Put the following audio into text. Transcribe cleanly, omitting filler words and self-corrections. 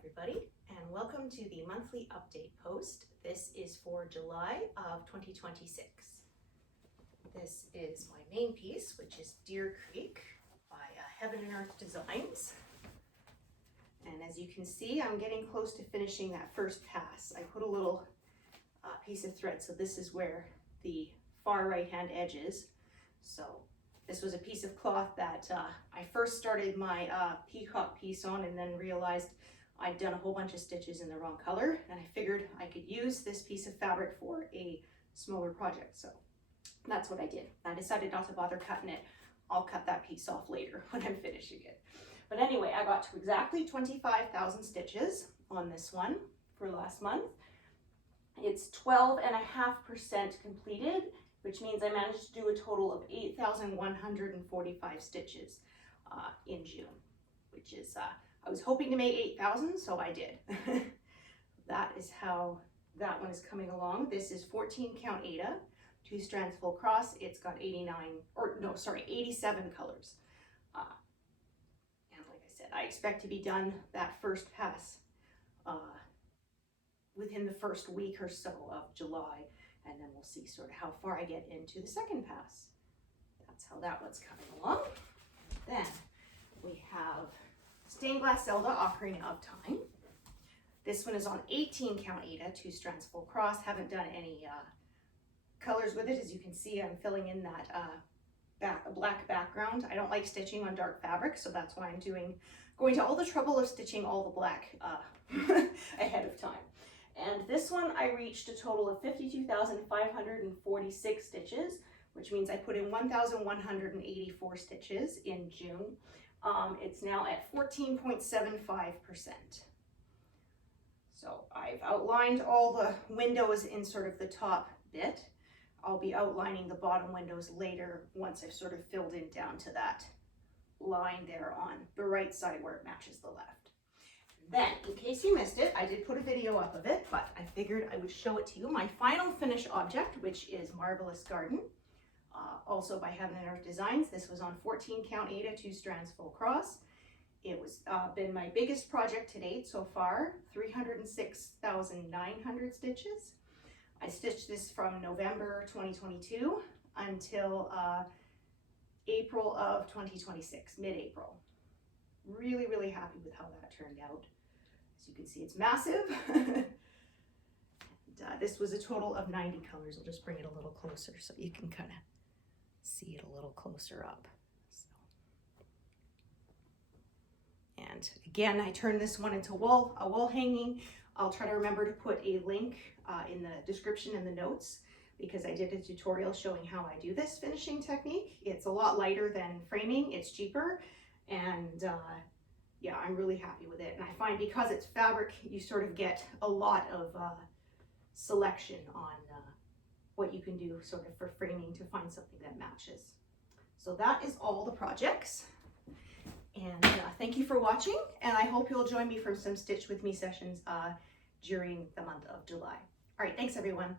everybody, and welcome to the monthly update post. This is for July of 2026. This is my main piece, which is Deer Creek by Heaven and Earth Designs. And as you can see, I'm getting close to finishing that first pass. I put a little piece of thread, so this is where the far right hand edge is. So this was a piece of cloth that I first started my peacock piece on and then realized I'd done a whole bunch of stitches in the wrong color, and I figured I could use this piece of fabric for a smaller project. So that's what I did. I decided not to bother cutting it. I'll cut that piece off later when I'm finishing it. But anyway, I got to exactly 25,000 stitches on this one for last month. It's 12.5% completed, which means I managed to do a total of 8,145 stitches in June, which is, I was hoping to make 8,000, so I did. That is how that one is coming along. This is 14 count Aida, 2 strands full cross. It's got 87 colors. And like I said, I expect to be done that first pass within the first week or so of July. And then we'll see sort of how far I get into the second pass. That's how that one's coming along. Then we have Stained Glass Zelda, Ocarina of Time. This one is on 18 count Aida, 2 strands full cross. Haven't done any colors with it. As you can see, I'm filling in that black background. I don't like stitching on dark fabric, so that's why I'm going to all the trouble of stitching all the black ahead of time. And this one, I reached a total of 52,546 stitches, which means I put in 1,184 stitches in June. It's now at 14.75%. So I've outlined all the windows in sort of the top bit. I'll be outlining the bottom windows later once I've sort of filled in down to that line there on the right side where it matches the left. Then, in case you missed it, I did put a video up of it, but I figured I would show it to you. My final finished object, which is Marvelous Garden, also by Heaven and Earth Designs. This was on 14 count Aida, 2 strands full cross. It was been my biggest project to date so far, 306,900 stitches. I stitched this from November 2022 until April of 2026, mid-April. Really, really happy with how that turned out. As you can see, it's massive. And, this was a total of 90 colors. I'll just bring it a little closer so you can kind of see it a little closer up. So. And again, I turned this one into a wall hanging. I'll try to remember to put a link in the description and the notes, because I did a tutorial showing how I do this finishing technique. It's a lot lighter than framing. It's cheaper. And yeah, I'm really happy with it. And I find because it's fabric, you sort of get a lot of selection on what you can do sort of for framing to find something that matches. So that is all the projects. And thank you for watching. And I hope you'll join me for some Stitch With Me sessions during the month of July. All right, thanks everyone.